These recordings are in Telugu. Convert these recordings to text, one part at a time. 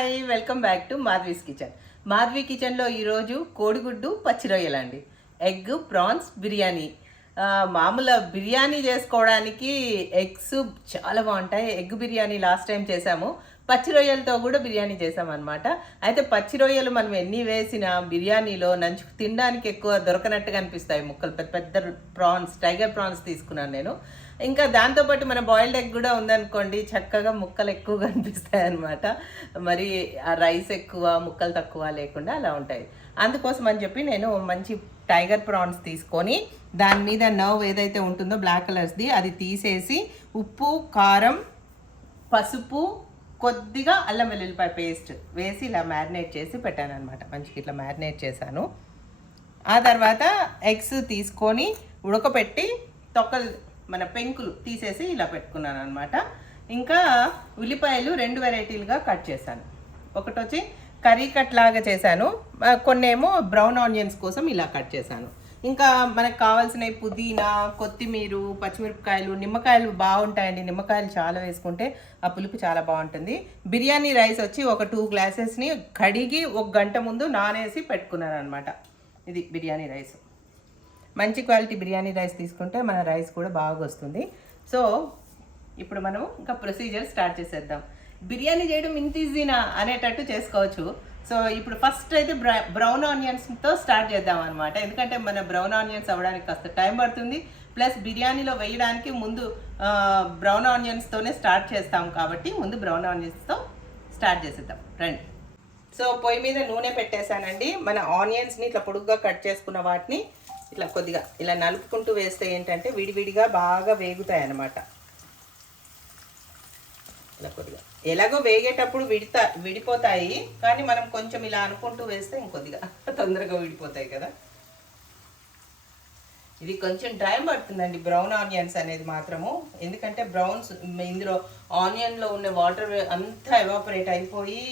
Hi welcome back to Madhavi's kitchen. Madhavi కిచెన్లో ఈరోజు కోడిగుడ్డు పచ్చి రొయ్యలండి, ఎగ్ ప్రాన్స్ బిర్యానీ. మామూలు బిర్యానీ చేసుకోవడానికి ఎగ్స్ చాలా బాగుంటాయి. ఎగ్ బిర్యానీ లాస్ట్ టైం చేసాము, పచ్చి రొయ్యలతో కూడా బిర్యానీ చేసామన్నమాట. అయితే పచ్చి రొయ్యలు మనం ఎన్ని వేసినా బిర్యానీలో నంచుకు తినడానికి ఎక్కువ దొరకనట్టుగా అనిపిస్తాయి ముక్కలు. పెద్ద పెద్ద ప్రాన్స్, టైగర్ ప్రాన్స్ తీసుకున్నాను నేను. ఇంకా దాంతోపాటు మన బాయిల్డ్ ఎగ్ కూడా ఉందనుకోండి, చక్కగా ముక్కలు ఎక్కువ కనిపిస్తాయి అన్నమాట. మరి ఆ రైస్ ఎక్కువ ముక్కలు తక్కువ లేకుండా అలా ఉంటాయి. అందుకోసం అని చెప్పి నేను మంచి టైగర్ ప్రాన్స్ తీసుకొని దాని మీద నర్వ్ ఏదైతే ఉంటుందో బ్లాక్ కలర్స్ది అది తీసేసి ఉప్పు, కారం, పసుపు, కొద్దిగా అల్లం వెల్లుల్లిపాయ పేస్ట్ వేసి ఇలా మ్యారినేట్ చేసి పెట్టాను అనమాట. మంచిగా ఇట్లా మ్యారినేట్ చేశాను. ఆ తర్వాత ఎగ్స్ తీసుకొని ఉడకపెట్టి తొక్కలు మన పెంకులు తీసేసి ఇలా పెట్టుకున్నాను అనమాట. ఇంకా ఉల్లిపాయలు 2 వెరైటీలుగా కట్ చేశాను. ఒకటి వచ్చి కర్రీ కట్ లాగా చేశాను, కొన్నేమో బ్రౌన్ ఆనియన్స్ కోసం ఇలా కట్ చేశాను. ఇంకా మనకు కావాల్సినవి పుదీనా, కొత్తిమీర, పచ్చిమిరపకాయలు, నిమ్మకాయలు బాగుంటాయండి. నిమ్మకాయలు చాలా వేసుకుంటే ఆ పులుపు చాలా బాగుంటుంది. బిర్యానీ రైస్ వచ్చి ఒక 2 గ్లాసెస్ని కడిగి 1 గంట ముందు నానేసి పెట్టుకున్నాను అనమాట. ఇది బిర్యానీ రైస్. మంచి క్వాలిటీ బిర్యానీ రైస్ తీసుకుంటే మన రైస్ కూడా బాగా వస్తుంది. సో ఇప్పుడు మనం ఇంకా ప్రొసీజర్ స్టార్ట్ చేసేద్దాం. బిర్యానీ చేయడం ఇంత ఈజీనా అనేటట్టు చేసుకోవచ్చు. సో ఇప్పుడు ఫస్ట్ అయితే బ్రౌన్ ఆనియన్స్తో స్టార్ట్ చేద్దాం అనమాట. ఎందుకంటే మన బ్రౌన్ ఆనియన్స్ అవ్వడానికి కాస్త టైం పడుతుంది. ప్లస్ బిర్యానీలో వేయడానికి ముందు బ్రౌన్ ఆనియన్స్తోనే స్టార్ట్ చేస్తాం కాబట్టి ముందు బ్రౌన్ ఆనియన్స్తో స్టార్ట్ చేసేద్దాం రండి. సో పొయ్యి మీద నూనె పెట్టేశానండి. మన ఆనియన్స్ని ఇట్లా పొడుగ్గా కట్ చేసుకున్న వాటిని ఇట్లా కొద్దిగా ఇలా నలుపుకుంటూ వేస్తే ఏంటంటే విడివిడిగా బాగా వేగుతాయి అన్నమాట. ఇలా కొద్దిగా ఎలాగో వేగేటప్పుడు విడిపోతాయి, కానీ మనం కొంచెం ఇలా అనుకుంటూ వేస్తే ఇంకొద్దిగా తొందరగా విడిపోతాయి కదా. ఇది కొంచెం టైం పడుతుందండి బ్రౌన్ ఆనియన్స్ అనేది మాత్రము. ఎందుకంటే బ్రౌన్స్ ఇందులో ఆనియన్లో ఉన్న వాటర్ అంతా ఎవాపరేట్ అయిపోయి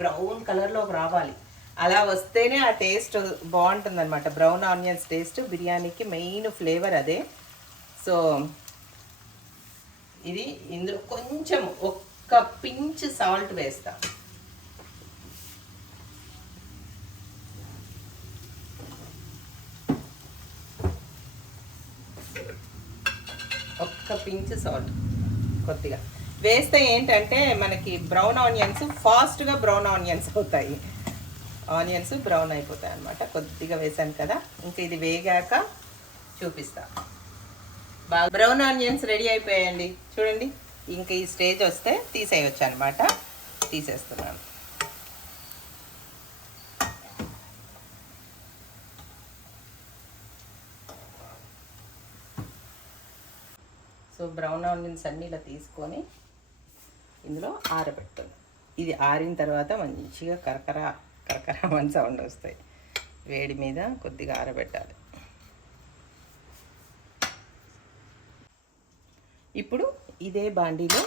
బ్రౌన్ కలర్లోకి రావాలి. అలా వస్తేనే ఆ టేస్ట్ బాగుంటుంది అనమాట. బ్రౌన్ ఆనియన్స్ టేస్ట్ బిర్యానీకి మెయిన్ ఫ్లేవర్ అదే. సో ఇది ఇందులో కొంచెం ఒక్క పించ్ సాల్ట్ వేస్తా. ఒక్క పించ్ సాల్ట్ కొద్దిగా వేస్తే ఏంటంటే మనకి బ్రౌన్ ఆనియన్స్ ఫాస్ట్గా బ్రౌన్ ఆనియన్స్ అవుతాయి. ఆనియన్స్ బ్రౌన్ అయిపోతాయి అన్నమాట. కొద్దిగా వేసాను కదా, ఇంకా ఇది వేగాక చూపిస్తా. బాగా బ్రౌన్ ఆనియన్స్ రెడీ అయిపోయాయండి చూడండి. ఇంకా ఈ స్టేజ్ వస్తే తీసేయచ్చు అనమాట. తీసేస్తున్నాను. సో బ్రౌన్ ఆనియన్స్ అన్నీ ఇలా తీసుకొని ఇందులో ఆరబెట్టాను. ఇది ఆరిన తర్వాత మంచిగా కరకర కరకరమని సౌండ్ వస్తాయి. వేడి మీద కొద్దిగా ఆరబెట్టాలి. ఇప్పుడు ఇదే బాండీలో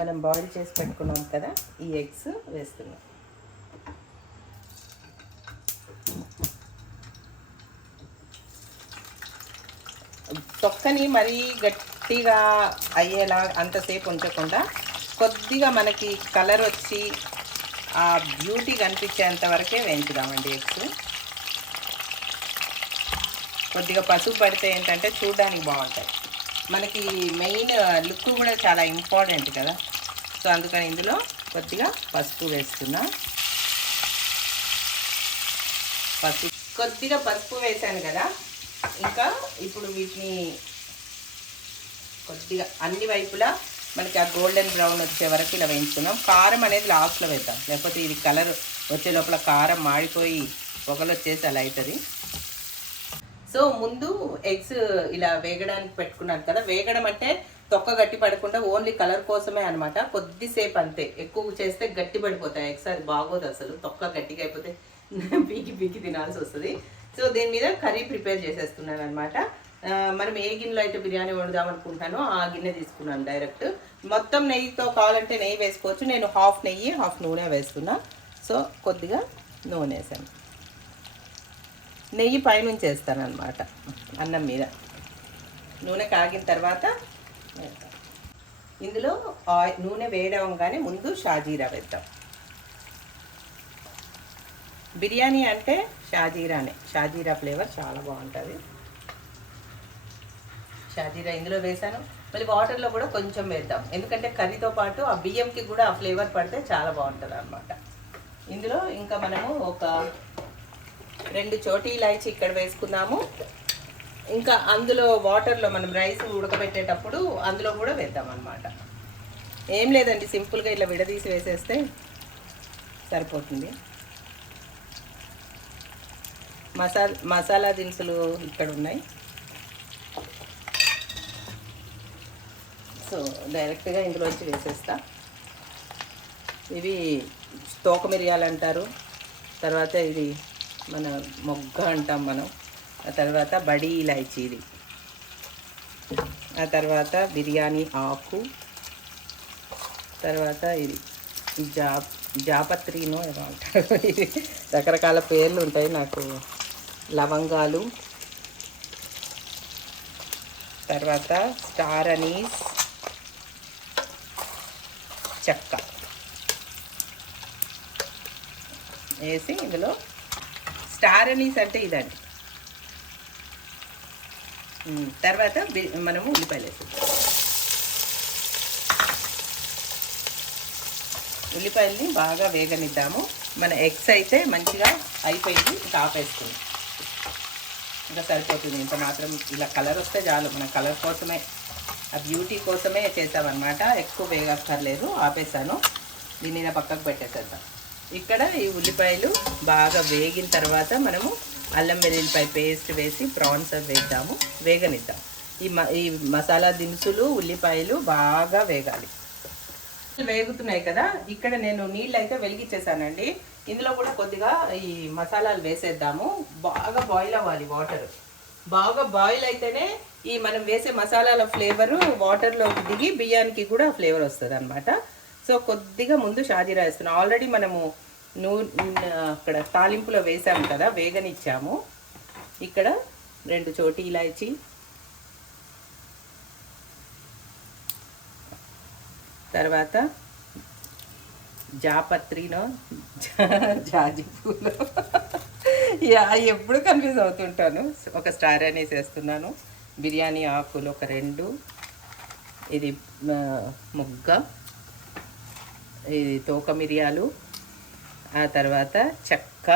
మనం బాయిల్ చేసి పెట్టుకున్నాం కదా, ఈ ఎగ్స్ వేస్తున్నాం. తొక్కని మరీ గట్టిగా అయ్యేలా అంతసేపు ఉంచకుండా కొద్దిగా మనకి కలర్ వచ్చి ఆ బ్యూటీ కనిపించేంత వరకే వేయించుదామండి ఎగ్స్. కొద్దిగా పసుపు పడితే ఏంటంటే చూడడానికి బాగుంటాయి. మనకి మెయిన్ లుక్ కూడా చాలా ఇంపార్టెంట్ కదా. సో అందుకని ఇందులో కొద్దిగా పసుపు వేస్తున్నా. కొద్దిగా పసుపు వేసాను కదా. ఇంకా ఇప్పుడు వీటిని కొద్దిగా అన్ని వైపులా మనకి ఆ గోల్డెన్ బ్రౌన్ వచ్చే వరకు ఇలా వేయించుకున్నాం. కారం అనేది లాస్ట్లో వేద్దాం, లేకపోతే ఇది కలర్ వచ్చే లోపల కారం మాడిపోయి పొగలు వచ్చేసి అలా అవుతుంది. సో ముందు ఎగ్స్ ఇలా వేగడానికి పెట్టుకున్నాను కదా. వేగడం అంటే తొక్క గట్టి పడకుండా ఓన్లీ కలర్ కోసమే అనమాట. కొద్దిసేపు అంతే, ఎక్కువ చేస్తే గట్టి పడిపోతాయి ఎగ్స్, అది బాగోదు అసలు. తొక్క గట్టిగా అయిపోతే పీకి తినాల్సి వస్తుంది. సో దీని మీద కర్రీ ప్రిపేర్ చేసేస్తున్నాను అనమాట. మనం ఏ గిన్నెలో అయితే బిర్యానీ వండుదాం అనుకుంటానో ఆ గిన్నె తీసుకున్నాను డైరెక్ట్. మొత్తం నెయ్యితో కావాలంటే నెయ్యి వేసుకోవచ్చు. నేను హాఫ్ నెయ్యి హాఫ్ నూనె వేస్తున్నా. సో కొద్దిగా నూనె వేసాను. నెయ్యి పైనుంచి వేస్తాను అనమాట అన్నం మీద. నూనె కాగిన తర్వాత ఇందులో నూనె వేయడం కానీ ముందు షాజీరా వేద్దాం. బిర్యానీ అంటే షాజీరానే, షాజీరా ఫ్లేవర్ చాలా బాగుంటుంది. షాజీరా ఇందులో వేసాను. మళ్ళీ వాటర్లో కూడా కొంచెం వేద్దాం, ఎందుకంటే కర్రీతో పాటు ఆ బియ్యంకి కూడా ఆ ఫ్లేవర్ పడితే చాలా బాగుంటుంది అన్నమాట. ఇందులో ఇంకా మనము ఒక 2 చోటీ ఇలాచి ఇక్కడ వేసుకున్నాము. ఇంకా అందులో వాటర్లో మనం రైస్ ఉడకబెట్టేటప్పుడు అందులో కూడా వేద్దాం అన్నమాట. ఏం లేదండి, సింపుల్గా ఇలా విడదీసి వేసేస్తే సరిపోతుంది. మసాలా దినుసులు ఇక్కడ ఉన్నాయి. సో డైరెక్ట్గా ఇందులోంచి వేసేస్తా. ఇవి తోక మిరియాలు అంటారు, తర్వాత ఇది మన మొగ్గ అంటాం మనం, ఆ తర్వాత బడి ఇలాచి ఇది, ఆ తర్వాత బిర్యానీ ఆకు, తర్వాత ఇది జాపత్రినో ఏదో అంటారు, ఇది రకరకాల పేర్లు ఉంటాయి నాకు. లవంగాలు, తర్వాత స్టార్ అనీస్, చెక్క వేసి ఇందులో స్టార్ అనీస్ అంటే ఇదండి. తర్వాత మనము ఉల్లిపాయలు వేసుకుంటాం. ఉల్లిపాయల్ని బాగా వేగనిద్దాము. మన ఎగ్స్ అయితే మంచిగా అయిపోయింది, ఇంకా ఆపేస్తుంది, ఇంకా సరిపోతుంది. ఇంత మాత్రం ఇలా కలర్ వస్తే చాలు, మన కలర్ కోసమే, ఆ బ్యూటీ కోసమే చేసామన్నమాట. ఎక్కువ వేగక్కర్లేదు, ఆపేసాను. దీన్ని ఇలా పక్కకు పెట్టేసేద్దాం. ఇక్కడ ఈ ఉల్లిపాయలు బాగా వేగిన తర్వాత మనము అల్లం వెల్లుల్లిపాయ పేస్ట్ వేసి ప్రాన్స్ వేద్దాము, వేగనిద్దాం. ఈ మసాలా దినుసులు ఉల్లిపాయలు బాగా వేగాలి. వేగుతున్నాయి కదా, ఇక్కడ నేను నీళ్ళు అయితే వెలిగించేసానండి. ఇందులో కూడా కొద్దిగా ఈ మసాలాలు వేసేద్దాము. బాగా బాయిల్ అవ్వాలి వాటర్. బాగా బాయిల్ అయితేనే ఈ మనం వేసే మసాలాల ఫ్లేవరు వాటర్లోకి దిగి బియ్యానికి కూడా ఫ్లేవర్ వస్తుంది అనమాట. సో కొద్దిగా ముందు షాజీరా వేస్తున్నాం. ఆల్రెడీ మనము అక్కడ తాలింపులో వేసాము కదా, వేగనిచ్చాము. ఇక్కడ 2 చోటీ ఇలాచి, తర్వాత జాపత్రినో జాజి పూలు, ఎప్పుడు కన్ఫ్యూజ్ అవుతుంటాను. ఒక స్టార్ అనీస్ వేస్తున్నాను. బిర్యానీ ఆకులు ఒక 2, ఇది మొగ్గ, ఇది తోక మిరియాలు, ఆ తర్వాత చెక్క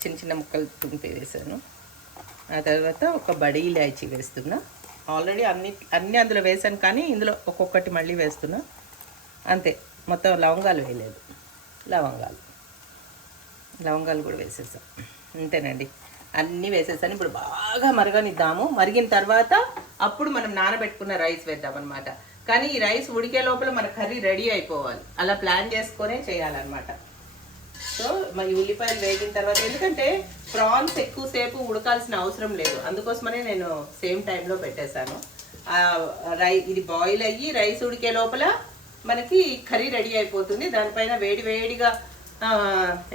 చిన్న చిన్న ముక్కలు తుంపి వేసాను. ఆ తర్వాత ఒక బడి ఇలాచి వేస్తున్నా. ఆల్రెడీ అన్నీ అందులో వేసాను, కానీ ఇందులో ఒక్కొక్కటి మళ్ళీ వేస్తున్నా అంతే. మొత్తం లవంగాలు వేయలేదు, లవంగాలు కూడా వేసేసాం. అంతేనండి, అన్నీ వేసేసాను. ఇప్పుడు బాగా మరగనిద్దాము. మరిగిన తర్వాత అప్పుడు మనం నానబెట్టుకున్న రైస్ వేద్దాం అనమాట. కానీ ఈ రైస్ ఉడికే లోపల మన కర్రీ రెడీ అయిపోవాలి, అలా ప్లాన్ చేసుకొనే చేయాలన్నమాట. సో మరి ఉల్లిపాయలు వేగిన తర్వాత, ఎందుకంటే ప్రాన్స్ ఎక్కువసేపు ఉడకాల్సిన అవసరం లేదు, అందుకోసమనే నేను సేమ్ టైంలో పెట్టేశాను. ఇది బాయిల్ అయ్యి రైస్ ఉడికే లోపల మనకి కర్రీ రెడీ అయిపోతుంది. దానిపైన వేడిగా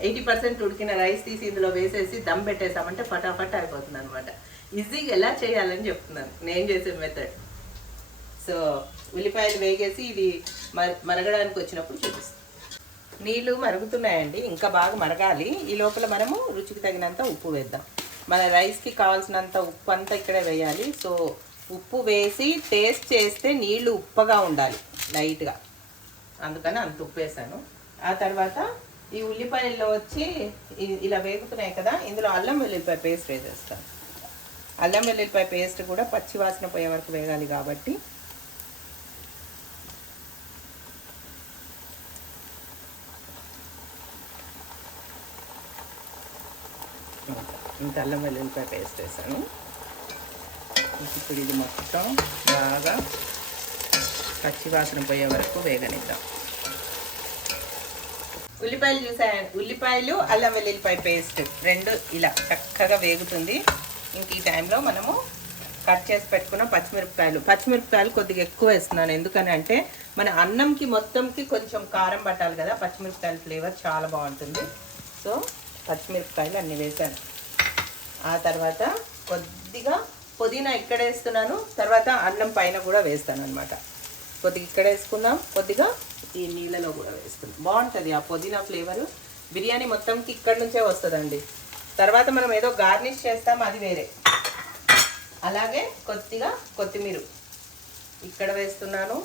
80% ఉడికిన రైస్ తీసి ఇందులో వేసేసి దమ్ పెట్టేసామంటే ఫటాఫట్ అయిపోతుంది అనమాట. ఈజీగా ఎలా చేయాలని చెప్తున్నాను నేను చేసే మెథడ్. సో ఉల్లిపాయలు వేగేసి ఇది మరగడానికి వచ్చినప్పుడు చూపిస్తాను. నీళ్ళు మరుగుతున్నాయండి, ఇంకా బాగా మరగాలి. ఈ లోపల మనము రుచికి తగినంత ఉప్పు వేద్దాం. మన రైస్కి కావాల్సినంత ఉప్పు అంతా ఇక్కడే వేయాలి. సో ఉప్పు వేసి టేస్ట్ చేస్తే నీళ్లు ఉప్పగా ఉండాలి లైట్గా, అందుకని అంత ఉప్పు వేసాను. ఆ తర్వాత ఈ ఉల్లిపాయల్లో వచ్చి ఇలా వేగుతున్నాయి కదా, ఇందులో అల్లం వెల్లుల్లిపాయ పేస్ట్ వేసేస్తాను. అల్లం వెల్లుల్లిపాయ పేస్ట్ కూడా పచ్చి వాసన పోయే వరకు వేగాలి కాబట్టి ఇంత అల్లం వెల్లుల్లిపాయ పేస్ట్ వేసాను. ఇప్పుడు ఇది మొత్తం బాగా పచ్చి వాసన పోయే వరకు వేగనిద్దాం. ఉల్లిపాయలు అల్లం వెల్లుల్లిపాయ పేస్ట్ 2 ఇలా చక్కగా వేగుతుంది. ఇంక ఈ టైంలో మనము కట్ చేసి పెట్టుకున్న పచ్చిమిరపకాయలు కొద్దిగా ఎక్కువ వేస్తున్నాను. ఎందుకని అంటే మన అన్నంకి మొత్తంకి కొంచెం కారం పట్టాలి కదా, పచ్చిమిరపకాయల ఫ్లేవర్ చాలా బాగుంటుంది. సో పచ్చిమిరపకాయలు అన్నీ వేసాను. ఆ తర్వాత కొద్దిగా పుదీనా ఇక్కడ వేస్తున్నాను, తర్వాత అన్నం పైన కూడా వేస్తాను అనమాట. కొద్దిగా ఇక్కడ వేసుకుందాం, కొద్దిగా ఈ నీళ్ళలో కూడా వేసుకుందాం. బాగుంటుంది ఆ పుదీనా ఫ్లేవరు. బిర్యానీ మొత్తంకి ఇక్కడ నుంచే వస్తుందండి. తర్వాత మనం ఏదో గార్నిష్ చేస్తాం, అది వేరే. అలాగే కొద్దిగా కొత్తిమీర ఇక్కడ వేస్తున్నాను.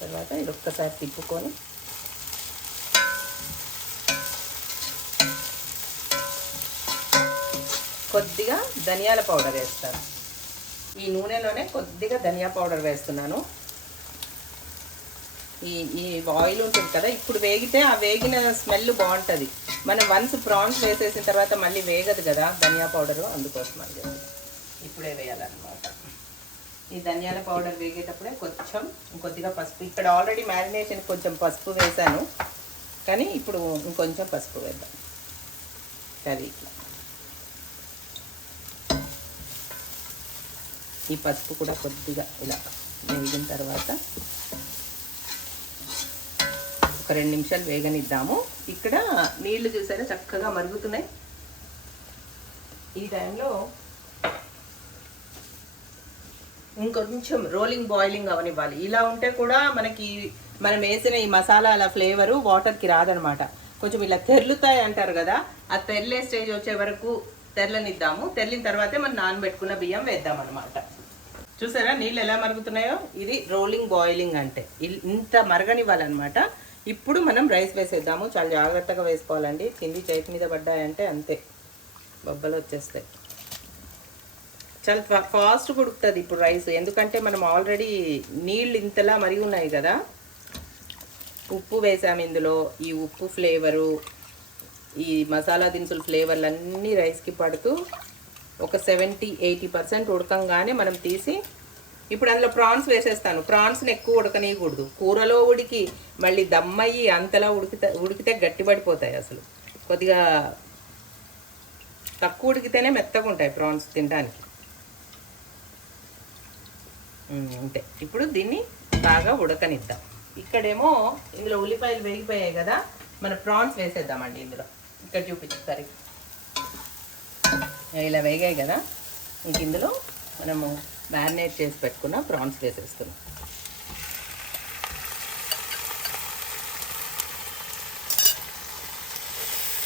తర్వాత ఇది ఒక్కసారి తిప్పుకొని కొద్దిగా ధనియాల పౌడర్ వేస్తాను. ఈ నూనెలోనే కొద్దిగా ధనియా పౌడర్ వేస్తున్నాను. ఈ ఆయిల్ ఉంటుంది కదా, ఇప్పుడు వేగితే ఆ వేగిన స్మెల్ బాగుంటుంది. మనం వన్స్ ప్రాన్స్ వేసేసిన తర్వాత మళ్ళీ వేగదు కదా ధనియా పౌడరు, అందుకోసం అని చెప్పి ఇప్పుడే వేయాలన్నమాట. ఈ ధనియాల పౌడర్ వేగేటప్పుడే కొద్దిగా పసుపు, ఇక్కడ ఆల్రెడీ మ్యారినేషన్ కొంచెం పసుపు వేసాను, కానీ ఇప్పుడు ఇంకొంచెం పసుపు వేద్దాం. కర్రీ ఈ పసుపు కూడా కొద్దిగా ఇలా వేగిన తర్వాత ఒక 2 నిమిషాలు వేగనిద్దాము. ఇక్కడ నీళ్లు చూసారా చక్కగా మరుగుతున్నాయి. ఈ టైంలో ఇంకొంచెం రోలింగ్ బాయిలింగ్ అవనివ్వాలి. ఇలా ఉంటే కూడా మనకి మనం వేసిన ఈ మసాలాల ఫ్లేవరు వాటర్కి రాదనమాట. కొంచెం ఇలా తెర్లుతాయి అంటారు కదా, ఆ తెర్లే స్టేజ్ వచ్చే వరకు తెరలనిద్దాము. తెరలిన తర్వాతే మనం నానబెట్టుకున్న బియ్యం వేద్దాం అనమాట. చూసారా నీళ్ళు ఎలా మరుగుతున్నాయో, ఇది రోలింగ్ బాయిలింగ్ అంటే ఇంత మరగనివ్వాలన్నమాట. ఇప్పుడు మనం రైస్ వేసేద్దాము. చాలా జాగ్రత్తగా వేసుకోవాలండి, కింది చేతి మీద పడ్డాయంటే అంతే బొబ్బలు వచ్చేస్తాయి. చాలా ఫాస్ట్గా ఉడుకుతుంది ఇప్పుడు రైస్, ఎందుకంటే మనం ఆల్రెడీ నీళ్ళు ఇంతలా మరిగి ఉన్నాయి కదా. ఉప్పు వేసాము ఇందులో, ఈ ఉప్పు ఫ్లేవరు, ఈ మసాలా దినుసుల ఫ్లేవర్లు అన్నీ రైస్కి పడుతూ ఒక 70-80% ఉడకంగానే మనం తీసి ఇప్పుడు అందులో ప్రాన్స్ వేసేస్తాను. ప్రాన్స్ని ఎక్కువ ఉడకనీయకూడదు, కూరలో ఉడికి మళ్ళీ దమ్మయ్యి అంతలా ఉడికితే గట్టిపడిపోతాయి. అసలు కొద్దిగా తక్కువ ఉడికితేనే మెత్తగా ఉంటాయి ప్రాన్స్ తినడానికి. అంతే. ఇప్పుడు దీన్ని బాగా ఉడకనిద్దాం. ఇక్కడేమో ఇందులో ఉల్లిపాయలు వేగిపోయాయి కదా, మన ప్రాన్స్ వేసేద్దామండి ఇందులో. ఇక్కడ చూపించారు ఇలా వేగాయి కదా, ఇంక ఇందులో మనము మ్యారినేట్ చేసి పెట్టుకున్న ప్రాన్స్ వేసేస్తున్నాం.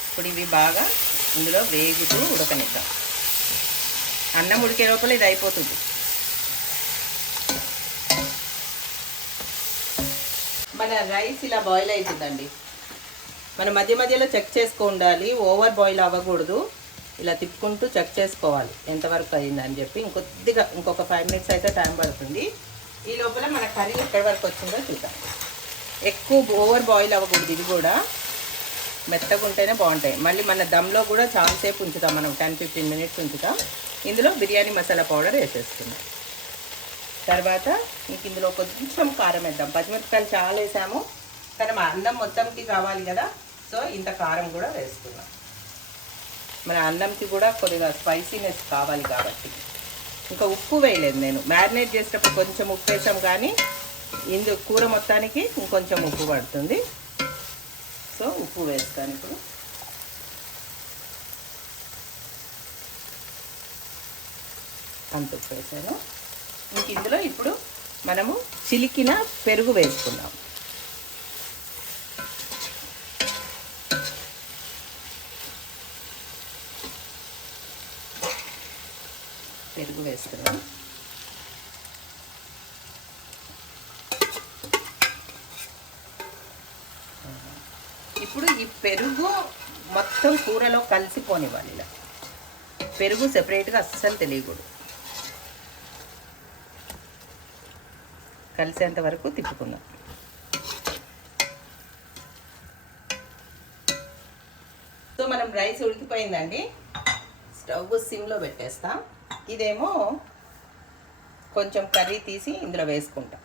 ఇప్పుడు ఇవి బాగా ఇందులో వేగుతూ ఉడకనిద్దాం. అన్నం ఉడికే లోపల ఇది అయిపోతుంది. మన రైస్ ఇలా బాయిల్ అవుతుందండి. మనం మధ్య మధ్యలో చెక్ చేసుకోవాలి, ఓవర్ బాయిల్ అవ్వకూడదు. ఇలా తిప్పుకుంటూ చెక్ చేసుకోవాలి ఎంతవరకు అయిందని చెప్పి. ఇంకొక 5 minutes అయితే టైం పడుతుంది. ఈ లోపల మన కర్రీ ఎక్కడి వరకు వచ్చిందో చూద్దాం. ఎక్కువ ఓవర్ బాయిల్ అవ్వకూడదు, ఇది కూడా మెత్తగా ఉంటేనే బాగుంటాయి. మళ్ళీ మన దమ్లో కూడా చాలాసేపు ఉంచుతాం, మనం 10-15 minutes ఉంచుతాం. ఇందులో బిర్యానీ మసాలా పౌడర్ వేసేస్తున్నాం. తర్వాత ఇంక ఇందులో కొంచెం కారం వేద్దాం. పచ్చిమిరపకాయలు చాలా వేసాము, కానీ మా అన్నం మొత్తంకి కావాలి కదా, సో ఇంత కారం కూడా వేస్తున్నాం. మన అన్నంకి కూడా కొద్దిగా స్పైసీనెస్ కావాలి కాబట్టి. ఇంకా ఉప్పు వేయలేదు నేను, మ్యారినేట్ చేసేటప్పుడు కొంచెం ఉప్పు వేసాం, కానీ కూర మొత్తానికి ఇంకొంచెం ఉప్పు పడుతుంది. సో ఉప్పు వేస్తాను ఇప్పుడు. అంత ఉప్పు వేసాను. ఇంక ఇందులో ఇప్పుడు మనము చిలికిన పెరుగు వేసుకుందాం. పెరుగు వేస్తున్నాం. ఇప్పుడు ఈ పెరుగు మొత్తం కూరలో కలిసిపోనివ్వాలి. ఇలా పెరుగు సెపరేట్గా అస్సలు తెలియకూడదు. కలిసేంత వరకు తిప్పుకుందాం. సో మనం రైస్ ఉడికిపోయిందండి, స్టవ్ సిమ్లో పెట్టేస్తాం. ఇదేమో కొంచెం కర్రీ తీసి ఇందులో వేసుకుంటాం.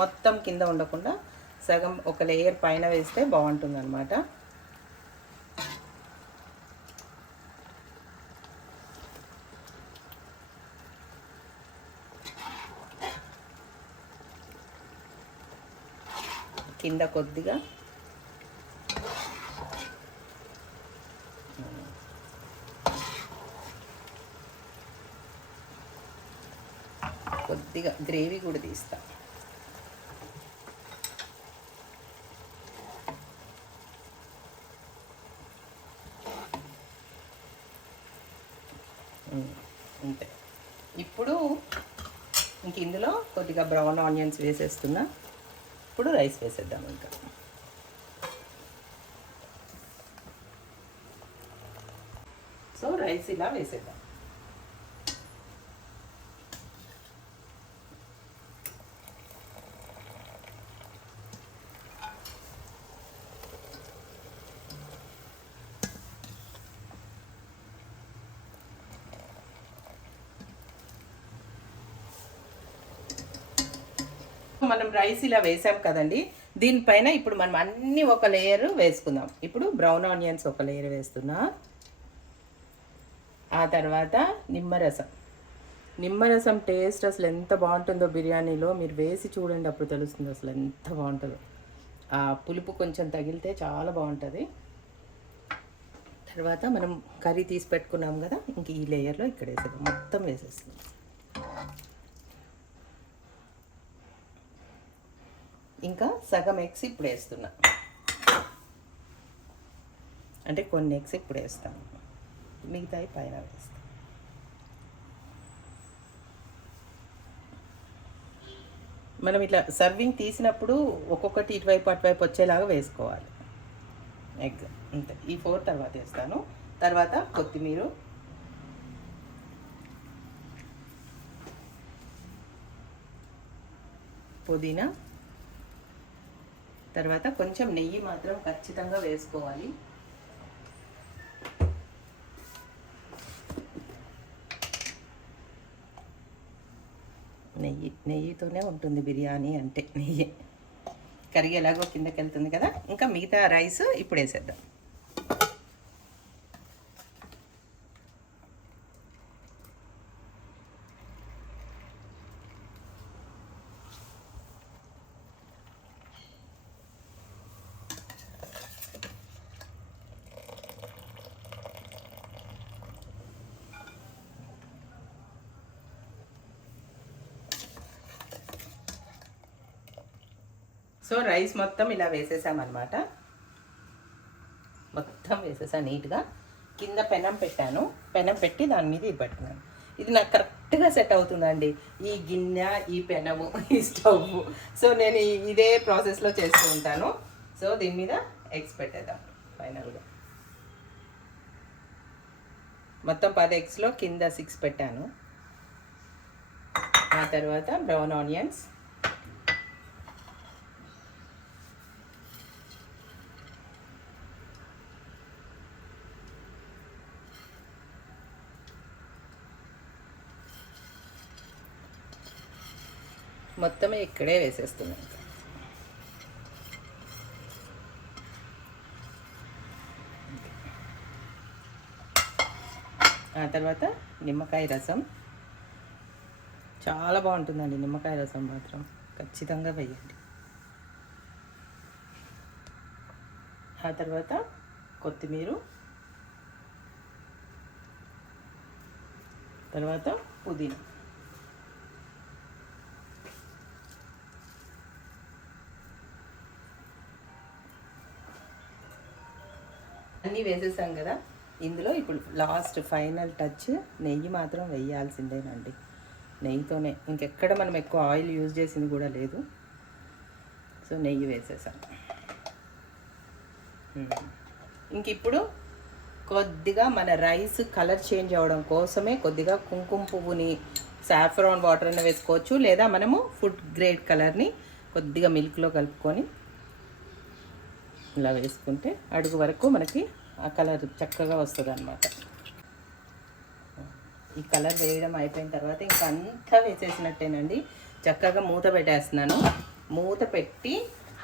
మొత్తం కింద ఉండకుండా సగం ఒక లేయర్ పైన వేస్తే బాగుంటుంది అన్నమాట. కింద కొద్దిగా గ్రేవీ కూడా తీస్తా. ఇంక ఇందులో కొద్దిగా బ్రౌన్ ఆనియన్స్ వేసేస్తున్నా. ఇప్పుడు రైస్ వేసేద్దాం. ఇంకా సో రైస్ ఇలా వేసేద్దాం. మనం రైస్ ఇలా వేసాం కదండి, దీనిపైన ఇప్పుడు మనం అన్ని ఒక లేయర్ వేసుకుందాం. ఇప్పుడు బ్రౌన్ ఆనియన్స్ ఒక లేయర్ వేస్తున్నా. ఆ తర్వాత నిమ్మరసం టేస్ట్ అసలు ఎంత బాగుంటుందో బిర్యానీలో, మీరు వేసి చూడండి, అప్పుడు తెలుస్తుంది అసలు ఎంత బాగుంటుందో. ఆ పులుపు కొంచెం తగిలితే చాలా బాగుంటుంది. తర్వాత మనం కర్రీ తీసి పెట్టుకున్నాం కదా, ఇంక ఈ లేయర్లో ఇక్కడ వేసేద్దాం, మొత్తం వేసేస్తాం. ఇంకా సగం ఎగ్స్ ఇప్పుడు వేస్తున్నా, అంటే కొన్ని ఎగ్స్ ఇప్పుడు వేస్తాను, మిగతాయి పైన వేస్తాను. మనం ఇట్లా సర్వింగ్ తీసినప్పుడు ఒక్కొక్కటి ఇటువైపు అటువైపు వచ్చేలాగా వేసుకోవాలి ఎగ్. అంతే. ఈ 4 తర్వాత వేస్తాను. తర్వాత కొత్తిమీర, పుదీనా, తర్వాత కొంచెం నెయ్యి మాత్రం ఖచ్చితంగా వేసుకోవాలి. నెయ్యితోనే ఉంటుంది బిర్యానీ అంటే. నెయ్యి కర్రీ ఎలాగో కిందకి వెళ్తుంది కదా. ఇంకా మిగతా రైస్ ఇప్పుడు వేసేద్దాం. సో రైస్ మొత్తం ఇలా వేసేసామన్నమాట. మొత్తం వేసేసా నీట్గా. కింద పెనం పెట్టాను, పెనం పెట్టి దాని మీద ఇది పెట్టినాను. ఇది నాకు కరెక్ట్గా సెట్ అవుతుందండి, ఈ గిన్నె, ఈ పెనము, ఈ స్టవ్. సో నేను ఇదే ప్రాసెస్లో చేస్తూ ఉంటాను. సో దీని మీద ఎగ్స్ పెట్టేద్దాం ఫైనల్గా. మొత్తం 10 ఎగ్స్లో కింద 6 పెట్టాను. ఆ తర్వాత బ్రౌన్ ఆనియన్స్, మొత్తమే ఇక్కడే వేసేస్తున్నాను. ఆ తర్వాత నిమ్మకాయ రసం, చాలా బాగుంటుందండి నిమ్మకాయ రసం మాత్రం, ఖచ్చితంగా వేయండి. ఆ తర్వాత కొత్తిమీర, తర్వాత పుదీనా. అన్నీ వేసేసాం కదా. ఇందులో ఇప్పుడు లాస్ట్ ఫైనల్ టచ్ నెయ్యి మాత్రం వేయాల్సిందేనండి. నెయ్యితోనే, ఇంకెక్కడ మనం ఎక్కువ ఆయిల్ యూజ్ చేసింది కూడా లేదు. సో నెయ్యి వేసేసాం. ఇంక ఇప్పుడు కొద్దిగా మన రైస్ కలర్ చేంజ్ అవ్వడం కోసమే కొద్దిగా కుంకుమ పువ్వుని, సాఫ్రాన్ వాటర్ అయినా వేసుకోవచ్చు, లేదా మనము ఫుడ్ గ్రేడ్ కలర్ని కొద్దిగా మిల్క్లో కలుపుకొని ఇలా వేసుకుంటే అడుగు వరకు మనకి ఆ కలర్ చక్కగా వస్తుంది అన్నమాట. ఈ కలర్ వేయడం అయిపోయిన తర్వాత ఇంకా అంతా వేసేసినట్టేనండి. చక్కగా మూత పెట్టేస్తున్నాను. మూత పెట్టి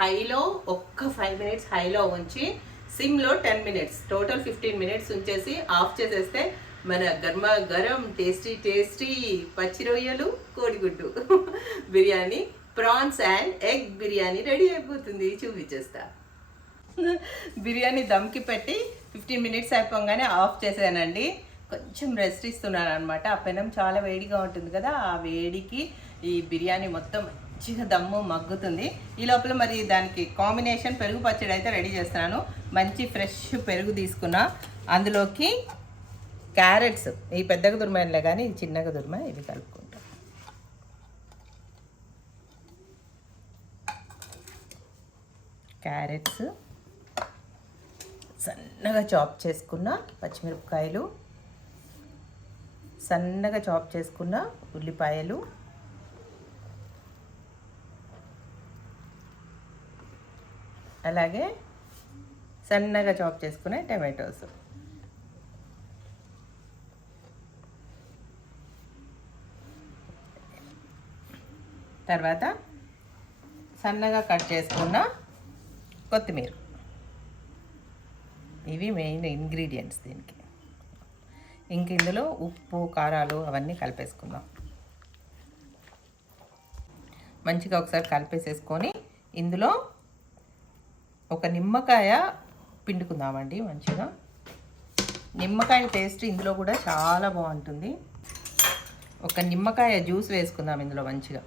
హైలో ఒక్క 5 మినిట్స్ హైలో ఉంచి, సిమ్లో 10 మినిట్స్, టోటల్ 15 మినిట్స్ ఉంచేసి ఆఫ్ చేసేస్తే మన గరం టేస్టీ పచ్చి రొయ్యలు కోడిగుడ్డు biryani, prawns and egg biryani ready అయిపోతుంది. చూపించేస్తా. బిర్యానీ దమ్కి పెట్టి 15 మినిట్స్ అయిపోగానే ఆఫ్ చేసానండి. కొంచెం రెస్ట్ ఇస్తున్నాను అనమాట. ఆ పెనం చాలా వేడిగా ఉంటుంది కదా, ఆ వేడికి ఈ బిర్యానీ మొత్తం మంచిగా దమ్ము మగ్గుతుంది. ఈ లోపల మరి దానికి కాంబినేషన్ పెరుగు పచ్చడి అయితే రెడీ చేస్తున్నాను. మంచి ఫ్రెష్ పెరుగు తీసుకున్నా, అందులోకి క్యారెట్స్, ఈ పెద్దగా దుర్మాయిలే కానీ ఇది చిన్నగా దుర్మాయి, ఇవి కలుపుకుంటాం. క్యారెట్స్, సన్నగా చాప్ చేసుకున్న పచ్చిమిరపకాయలు, సన్నగా చాప్ చేసుకున్న ఉల్లిపాయలు, అలాగే సన్నగా చాప్ చేసుకునే టమాటోస్. తర్వాత సన్నగా కట్ చేసుకున్న కొత్తిమీర. ఇవి మెయిన్ ఇంగ్రీడియంట్స్ దీనికి. ఇంక ఇందులో ఉప్పు, కారాలు అవన్నీ కలిపేసుకుందాం. మంచిగా ఒకసారి కలిపేసేసుకొని ఇందులో ఒక నిమ్మకాయ పిండుకుందామండి. మంచిగా నిమ్మకాయ టేస్ట్ ఇందులో కూడా చాలా బాగుంటుంది. ఒక నిమ్మకాయ జ్యూస్ వేసుకుందాం ఇందులో మంచిగా.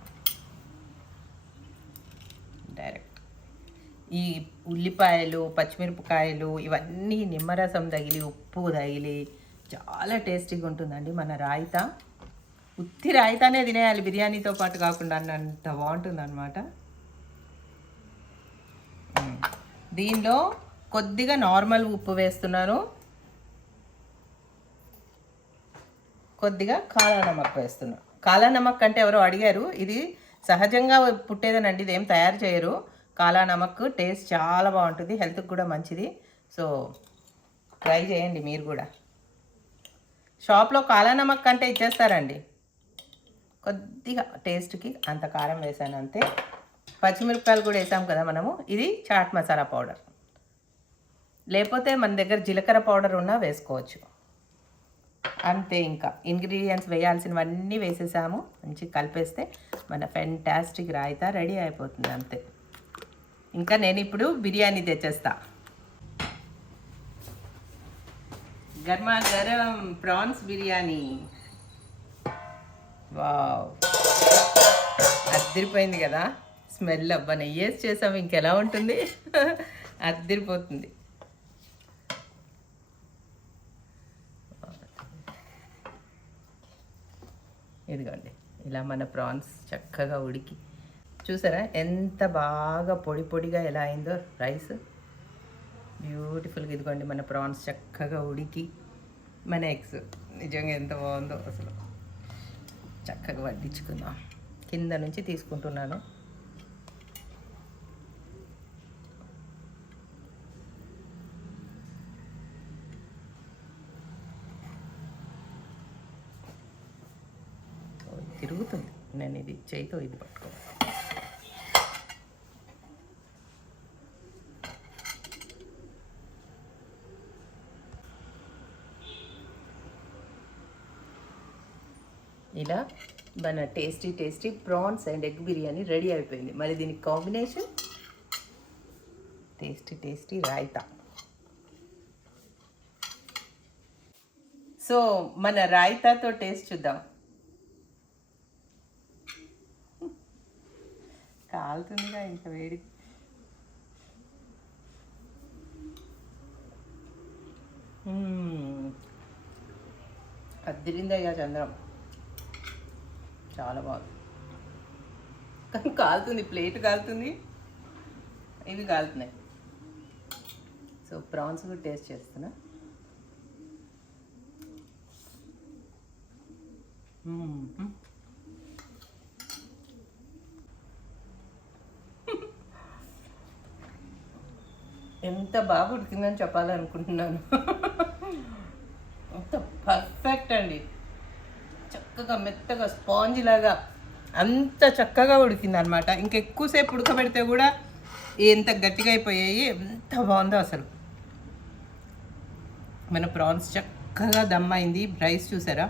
డైరెక్ట్ ఈ ఉల్లిపాయలు, పచ్చిమిరపకాయలు ఇవన్నీ నిమ్మరసం తగిలి, ఉప్పు తగిలి చాలా టేస్టీగా ఉంటుందండి మన రాయితా. ఉత్తి రాయితానే తినేయాలి బిర్యానీతో పాటు కాకుండా, అన్నంత బాగుంటుంది అనమాట. దీనిలో కొద్దిగా నార్మల్ ఉప్పు వేస్తున్నాను, కొద్దిగా కాలా నమక్ వేస్తున్నాను. కాలా నమక్ అంటే ఎవరో అడిగారు, ఇది సహజంగా పుట్టేదనండి, ఇదేం తయారు చేయరు. కాలా నమక్ టేస్ట్ చాలా బాగుంటుంది, హెల్త్కి కూడా మంచిది. సో ట్రై చేయండి మీరు కూడా. షాప్లో కాలా నమక్ అంటే ఇచ్చేస్తారండి. కొద్దిగా టేస్ట్కి అంత కారం వేసాను అంతే. పచ్చిమిరపకాయలు కూడా వేసాం కదా మనము. ఇది చాట్ మసాలా పౌడర్, లేకపోతే మన దగ్గర జీలకర్ర పౌడర్ ఉన్నా వేసుకోవచ్చు. అంతే, ఇంకా ఇంగ్రీడియంట్స్ వేయాల్సినవన్నీ వేసేసాము. మంచిగా కలిపేస్తే మన ఫెంటాస్టిక్ రాయితా రెడీ అయిపోతుంది అంతే. ఇంకా నేను ఇప్పుడు బిర్యానీ తెచ్చేస్తా. గర్మా గరం ప్రాన్స్ బిర్యానీ. వావ్, అద్దరిపోయింది కదా స్మెల్. అబ్బా, నెయ్యేసి చేసాము, ఇంకెలా ఉంటుంది. అద్దరిపోతుంది. ఇదిగోండి, ఇలా మన ప్రాన్స్ చక్కగా ఉడికి చూసారా ఎంత బాగా పొడి పొడిగా ఎలా అయిందో రైస్. బ్యూటిఫుల్గా. ఇదిగోండి మన ప్రాన్స్ చక్కగా ఉడికి, మన ఎగ్స్ నిజంగా ఎంత బాగుందో అసలు. చక్కగా వడ్డించుకుందాం. కింద నుంచి తీసుకుంటున్నాను. తిరుగుతుంది, నేను ఇది చేయితో ఇది పట్టుకో. ఇలా మన tasty tasty prawns and egg biryani ready అయిపోయింది. మరి దీనికి combination tasty tasty raita. So మన రాయితాతో టేస్ట్ చూద్దాం. కాలుతుందిగా ఇంత వేడి. అద్దరిందయ్యా చంద్రం, చాలా బాగుంది. కానీ కాలుతుంది, ప్లేట్ కాలుతుంది, ఇవి కాలుతున్నాయి. సో ప్రాన్స్ కూడా టేస్ట్ చేస్తున్నా. ఎంత బాగా ఉడికిందని చెప్పాలనుకుంటున్నాను. అంత పర్ఫెక్ట్ అండి. చక్కగా మెత్తగా స్పాంజ్ లాగా అంత చక్కగా ఉడికింది అనమాట. ఇంకెక్కువసేపు ఉడకబెడితే కూడా ఎంత గట్టిగా అయిపోయాయి. ఎంత బాగుందో అసలు. మన ప్రాన్స్ చక్కగా దమ్ అయింది. రైస్ చూసారా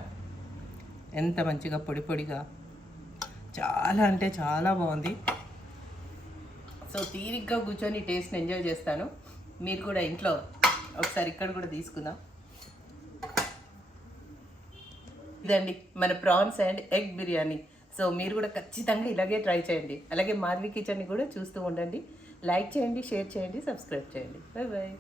ఎంత మంచిగా పొడి పొడిగా, చాలా అంటే చాలా బాగుంది. సో తీరిగ్గా కూర్చొని టేస్ట్ని ఎంజాయ్ చేస్తాను. మీరు కూడా ఇంట్లో ఒకసారి ఇక్కడ కూడా తీసుకుందాం. ఇదండి మన prawns and egg biryani. So మీరు కూడా ఖచ్చితంగా ఇలాగే ట్రై చేయండి. అలాగే మాధవి కిచెన్ని కూడా చూస్తూ ఉండండి. లైక్ చేయండి, షేర్ చేయండి, సబ్స్క్రైబ్ చేయండి. Bye bye.